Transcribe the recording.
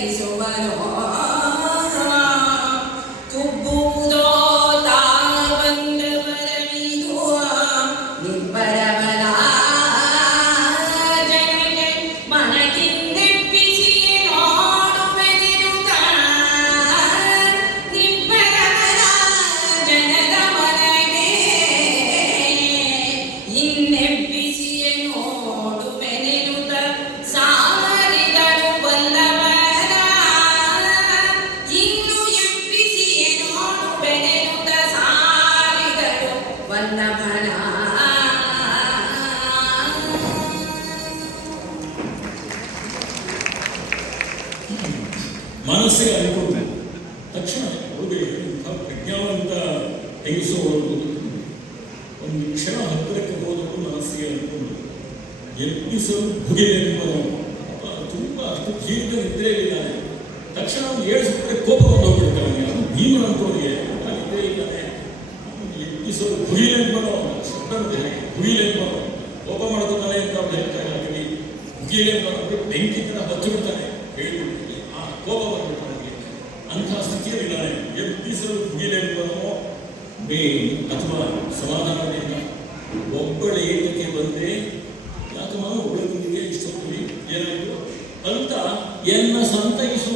ഈശോ ബാലോ ವಲ್ಲಭನ ಮನಸ್ಸಿಗೆ ಅನ್ಕೊಂಡು ತಕ್ಷಣ ಹೌದೇ ಇಂಥ ಪ್ರಜ್ಞಾವಂತ ಹೆಂಗಸೋರು ಒಂದು ಕ್ಷಣ ಹತ್ತಿರಕ್ಕೆ ಹೋದರೂ ಮನಸ್ಸಿಗೆ ಅನ್ಕೊಂಡು ಎಬ್ಬಿಸಲು ಭುಗಿಲೆಂಬನು ತುಂಬ ಅಷ್ಟು ಜೀವಿತ ಇದ್ದಾನೆ ತಕ್ಷಣ ಅವನು ಏಳಿಸಿದ್ರೆ ಕೋಪ ಬಂದು ಹೋಗ್ಬಿಡ್ತಾನೆ. ಅವನು ಎಬ್ಬಿಸಲು ಭುಗಿಲೆಂಬನು ಶಬ್ದ ನೋಡಿದ್ರೆ ಭುಗಿಲೆಂಬನು ಕೋಪ ಮಾಡ್ಕೊತಾನೆ ಅಂತ ಅವ್ರು ಭುಗಿಲೆಂಬನು ಅಂದ್ರೆ ಬೆಂಕಿ ತರ ಹಚ್ಚಿಬಿಡ್ತಾನೆ ಹೇಳಿಕೊಡ್ತೀನಿ ಆ ಕೋಪ ಬಂದ್ಬಿಡ್ತಾನೆ ಅವನಿಗೆ ಅಂಥ ಸ್ಥಿತಿಯಲ್ಲಿದ್ದಾನೆ ಎಬ್ಬಿಸಲು ಭುಗಿಲೆಂಬನು ಮೇ ಅಥವಾ ಸಮಾಧಾನದಿಂದ ಒಬ್ಬಳೆ ಏಕಕ್ಕೆ ಬಂದೆ ಅಥವಾ ನಾನು ಇಷ್ಟಪಡಿ ಏನಾಯಿತು? ಅಂತ ಎನ್ನ ಸಂತೈಸು